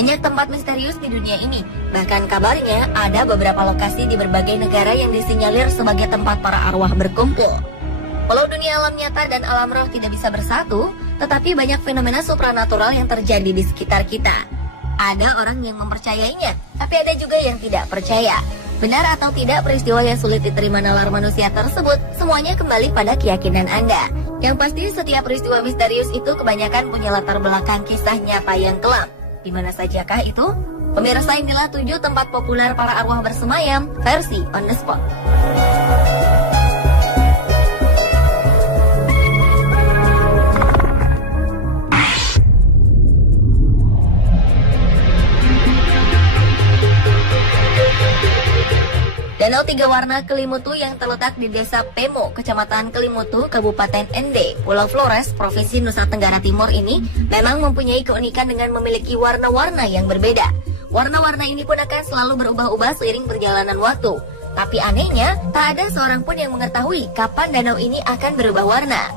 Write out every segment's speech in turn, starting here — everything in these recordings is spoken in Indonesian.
Banyak tempat misterius di dunia ini. Bahkan kabarnya ada beberapa lokasi di berbagai negara yang disinyalir sebagai tempat para arwah berkumpul. Walau dunia alam nyata dan alam roh tidak bisa bersatu, tetapi banyak fenomena supranatural yang terjadi di sekitar kita. Ada orang yang mempercayainya, tapi ada juga yang tidak percaya. Benar atau tidak peristiwa yang sulit diterima nalar manusia tersebut, semuanya kembali pada keyakinan Anda. Yang pasti setiap peristiwa misterius itu kebanyakan punya latar belakang kisah nyata yang kelam. Di mana sajakah itu? Pemirsa, inilah 7 tempat populer para arwah bersemayam versi on the spot. Danau Tiga Warna Kelimutu yang terletak di Desa Pemo, Kecamatan Kelimutu, Kabupaten Ende, Pulau Flores, Provinsi Nusa Tenggara Timur ini memang mempunyai keunikan dengan memiliki warna-warna yang berbeda. Warna-warna ini pun akan selalu berubah-ubah seiring perjalanan waktu. Tapi anehnya, tak ada seorang pun yang mengetahui kapan danau ini akan berubah warna.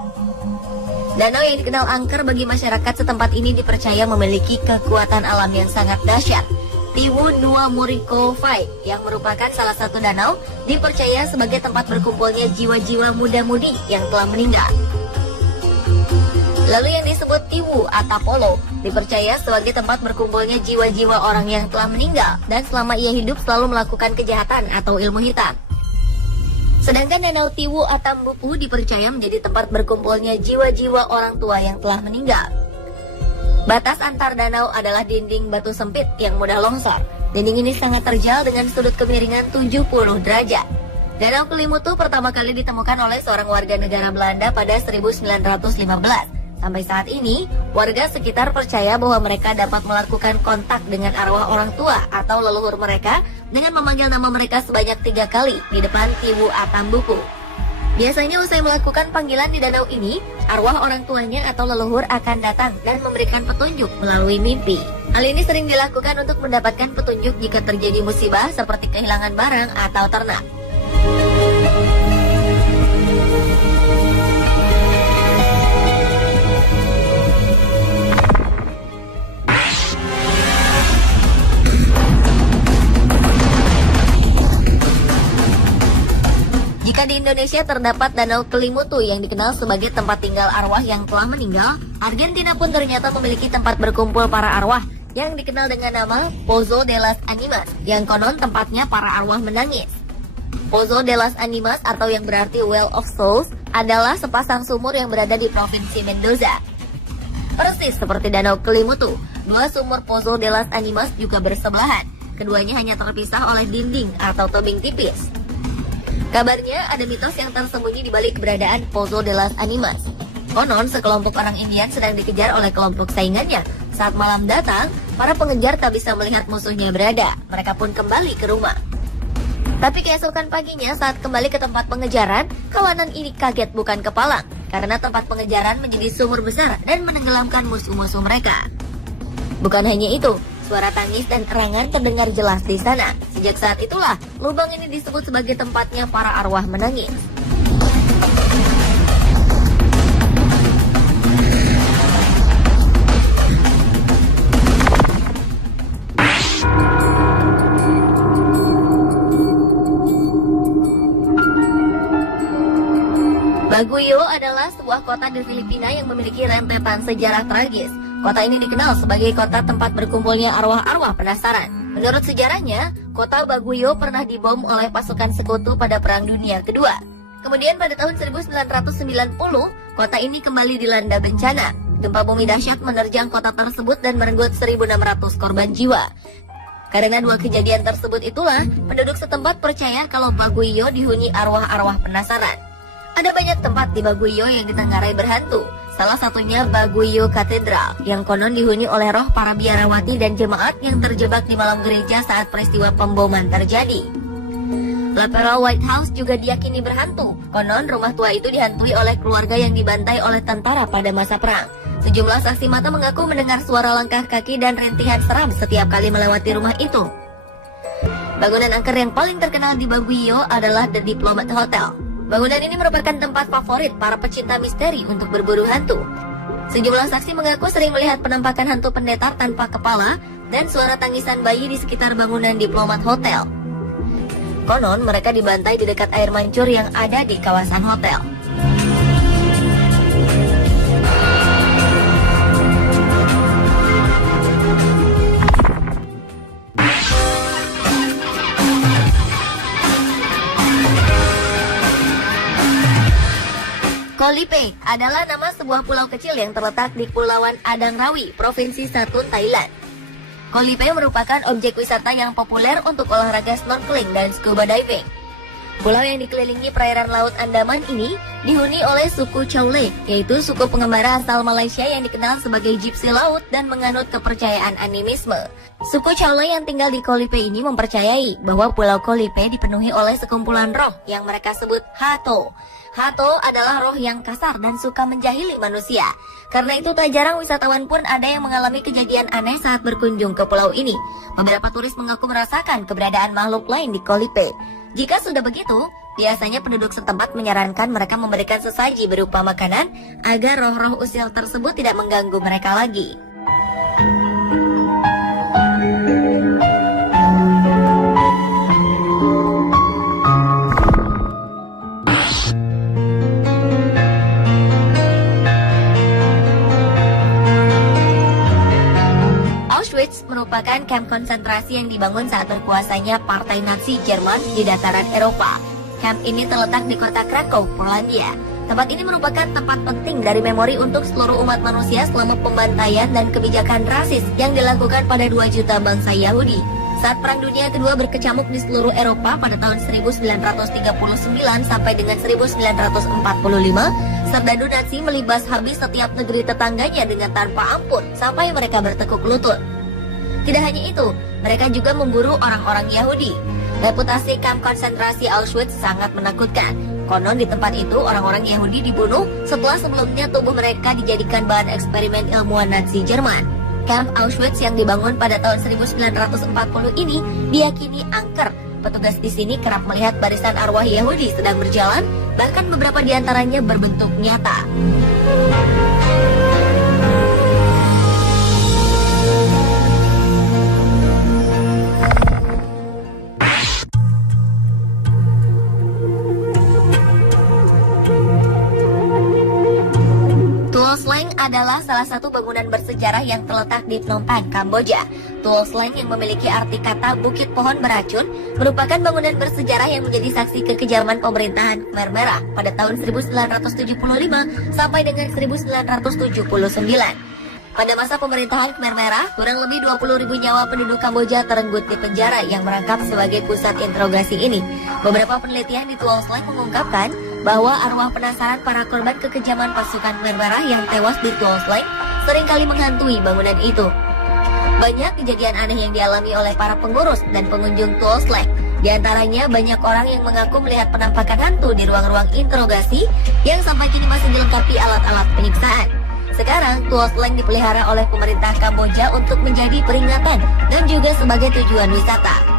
Danau yang dikenal angker bagi masyarakat setempat ini dipercaya memiliki kekuatan alam yang sangat dahsyat. Tiwu Nua Muriko Fai yang merupakan salah satu danau dipercaya sebagai tempat berkumpulnya jiwa-jiwa muda-mudi yang telah meninggal. Lalu yang disebut Tiwu Atapolo dipercaya sebagai tempat berkumpulnya jiwa-jiwa orang yang telah meninggal dan selama ia hidup selalu melakukan kejahatan atau ilmu hitam. Sedangkan Danau Tiwu Atambupu dipercaya menjadi tempat berkumpulnya jiwa-jiwa orang tua yang telah meninggal. Batas antar danau adalah dinding batu sempit yang mudah longsor. Dinding ini sangat terjal dengan sudut kemiringan 70 derajat. Danau Kelimutu pertama kali ditemukan oleh seorang warga negara Belanda pada 1915. Sampai saat ini, warga sekitar percaya bahwa mereka dapat melakukan kontak dengan arwah orang tua atau leluhur mereka dengan memanggil nama mereka sebanyak 3 kali di depan Tiwu Atambupu. Biasanya usai melakukan panggilan di danau ini, arwah orang tuanya atau leluhur akan datang dan memberikan petunjuk melalui mimpi. Hal ini sering dilakukan untuk mendapatkan petunjuk jika terjadi musibah seperti kehilangan barang atau ternak. Jika di Indonesia terdapat Danau Kelimutu yang dikenal sebagai tempat tinggal arwah yang telah meninggal, Argentina pun ternyata memiliki tempat berkumpul para arwah yang dikenal dengan nama Pozo de las Animas, yang konon tempatnya para arwah menangis. Pozo de las Animas atau yang berarti Well of Souls adalah sepasang sumur yang berada di Provinsi Mendoza. Persis seperti Danau Kelimutu, 2 sumur Pozo de las Animas juga bersebelahan. Keduanya hanya terpisah oleh dinding atau tebing tipis. Kabarnya ada mitos yang tersembunyi di balik keberadaan Pozo de las Animas. Konon sekelompok orang Indian sedang dikejar oleh kelompok saingannya. Saat malam datang, para pengejar tak bisa melihat musuhnya berada. Mereka pun kembali ke rumah. Tapi keesokan paginya saat kembali ke tempat pengejaran, kawanan ini kaget bukan kepalang karena tempat pengejaran menjadi sumur besar dan menenggelamkan musuh-musuh mereka. Bukan hanya itu, suara tangis dan erangan terdengar jelas di sana. Sejak saat itulah, lubang ini disebut sebagai tempatnya para arwah menangis. Baguio adalah sebuah kota di Filipina yang memiliki rentetan sejarah tragis. Kota ini dikenal sebagai kota tempat berkumpulnya arwah-arwah penasaran. Menurut sejarahnya, kota Baguio pernah dibom oleh pasukan sekutu pada Perang Dunia Kedua. Kemudian pada tahun 1990, kota ini kembali dilanda bencana. Gempa bumi dahsyat menerjang kota tersebut dan merenggut 1.600 korban jiwa. Karena 2 kejadian tersebut itulah, penduduk setempat percaya kalau Baguio dihuni arwah-arwah penasaran. Ada banyak tempat di Baguio yang ditenggarai berhantu. Salah satunya Baguio Katedral, yang konon dihuni oleh roh para biarawati dan jemaat yang terjebak di malam gereja saat peristiwa pemboman terjadi. La Pearl White House juga diyakini berhantu. Konon rumah tua itu dihantui oleh keluarga yang dibantai oleh tentara pada masa perang. Sejumlah saksi mata mengaku mendengar suara langkah kaki dan rintihan seram setiap kali melewati rumah itu. Bangunan angker yang paling terkenal di Baguio adalah The Diplomat Hotel. Bangunan ini merupakan tempat favorit para pecinta misteri untuk berburu hantu. Sejumlah saksi mengaku sering melihat penampakan hantu pendetar tanpa kepala dan suara tangisan bayi di sekitar bangunan diplomat hotel. Konon mereka dibantai di dekat air mancur yang ada di kawasan hotel. Koh Lipe adalah nama sebuah pulau kecil yang terletak di Kepulauan Adang Rawi, Provinsi Satun, Thailand. Koh Lipe merupakan objek wisata yang populer untuk olahraga snorkeling dan scuba diving. Pulau yang dikelilingi perairan Laut Andaman ini dihuni oleh suku Chaule, yaitu suku pengembara asal Malaysia yang dikenal sebagai gypsy laut dan menganut kepercayaan animisme. Suku Chaule yang tinggal di Koh Lipe ini mempercayai bahwa Pulau Koh Lipe dipenuhi oleh sekumpulan roh yang mereka sebut Hato. Hato adalah roh yang kasar dan suka menjahili manusia. Karena itu tak jarang wisatawan pun ada yang mengalami kejadian aneh saat berkunjung ke pulau ini. Beberapa turis mengaku merasakan keberadaan makhluk lain di Koh Lipe. Jika sudah begitu, biasanya penduduk setempat menyarankan mereka memberikan sesaji berupa makanan agar roh-roh usil tersebut tidak mengganggu mereka lagi. Auschwitz merupakan kamp konsentrasi yang dibangun saat berkuasanya Partai Nazi Jerman di dataran Eropa. Kamp ini terletak di kota Krakow, Polandia. Tempat ini merupakan tempat penting dari memori untuk seluruh umat manusia selama pembantaian dan kebijakan rasis yang dilakukan pada 2 juta bangsa Yahudi. Saat Perang Dunia Kedua berkecamuk di seluruh Eropa pada tahun 1939 sampai dengan 1945, serdadu Nazi melibas habis setiap negeri tetangganya dengan tanpa ampun sampai mereka bertekuk lutut. Tidak hanya itu, mereka juga memburu orang-orang Yahudi. Reputasi kamp konsentrasi Auschwitz sangat menakutkan. Konon di tempat itu orang-orang Yahudi dibunuh setelah sebelumnya tubuh mereka dijadikan bahan eksperimen ilmuwan Nazi Jerman. Kamp Auschwitz yang dibangun pada tahun 1940 ini diyakini angker. Petugas di sini kerap melihat barisan arwah Yahudi sedang berjalan, bahkan beberapa di antaranya berbentuk nyata. Tuol Sleng adalah salah satu bangunan bersejarah yang terletak di Phnom Penh, Kamboja. Tuol Sleng yang memiliki arti kata Bukit Pohon Beracun merupakan bangunan bersejarah yang menjadi saksi kekejaman pemerintahan Khmer Merah pada tahun 1975 sampai dengan 1979. Pada masa pemerintahan Khmer Merah, kurang lebih 20.000 nyawa penduduk Kamboja terenggut di penjara yang merangkap sebagai pusat interogasi ini. Beberapa penelitian di Tuol Sleng mengungkapkan bahwa arwah penasaran para korban kekejaman pasukan Khmer Merah yang tewas di Tuol Sleng seringkali menghantui bangunan itu. Banyak kejadian aneh yang dialami oleh para pengurus dan pengunjung Tuol Sleng. Di antaranya banyak orang yang mengaku melihat penampakan hantu di ruang-ruang interogasi yang sampai kini masih dilengkapi alat-alat penyiksaan. Sekarang, Tuol Sleng dipelihara oleh pemerintah Kamboja untuk menjadi peringatan dan juga sebagai tujuan wisata.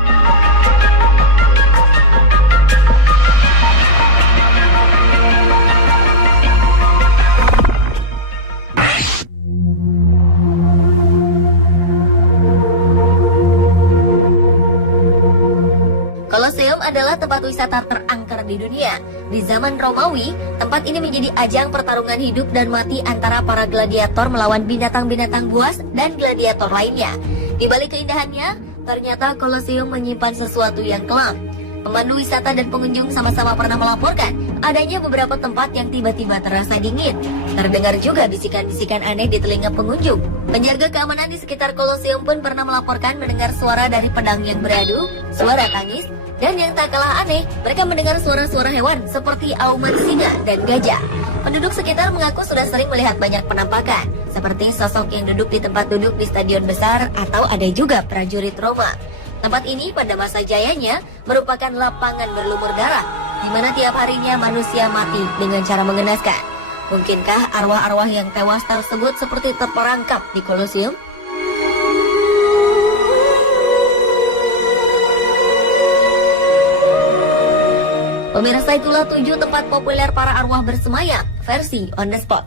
Kolosium adalah tempat wisata terangker di dunia. Di zaman Romawi, tempat ini menjadi ajang pertarungan hidup dan mati antara para gladiator melawan binatang-binatang buas dan gladiator lainnya. Di balik keindahannya, ternyata Kolosium menyimpan sesuatu yang kelam. Pemandu wisata dan pengunjung sama-sama pernah melaporkan adanya beberapa tempat yang tiba-tiba terasa dingin. Terdengar juga bisikan-bisikan aneh di telinga pengunjung. Penjaga keamanan di sekitar Kolosium pun pernah melaporkan mendengar suara dari pedang yang beradu, suara tangis, dan yang tak kalah aneh, mereka mendengar suara-suara hewan seperti auman singa dan gajah. Penduduk sekitar mengaku sudah sering melihat banyak penampakan, seperti sosok yang duduk di tempat duduk di stadion besar atau ada juga prajurit Roma. Tempat ini pada masa jayanya merupakan lapangan berlumur darah, di mana tiap harinya manusia mati dengan cara mengenaskan. Mungkinkah arwah-arwah yang tewas tersebut seperti terperangkap di Kolosium? Pemirsa, itulah 7 tempat populer para arwah bersemayam versi On The Spot.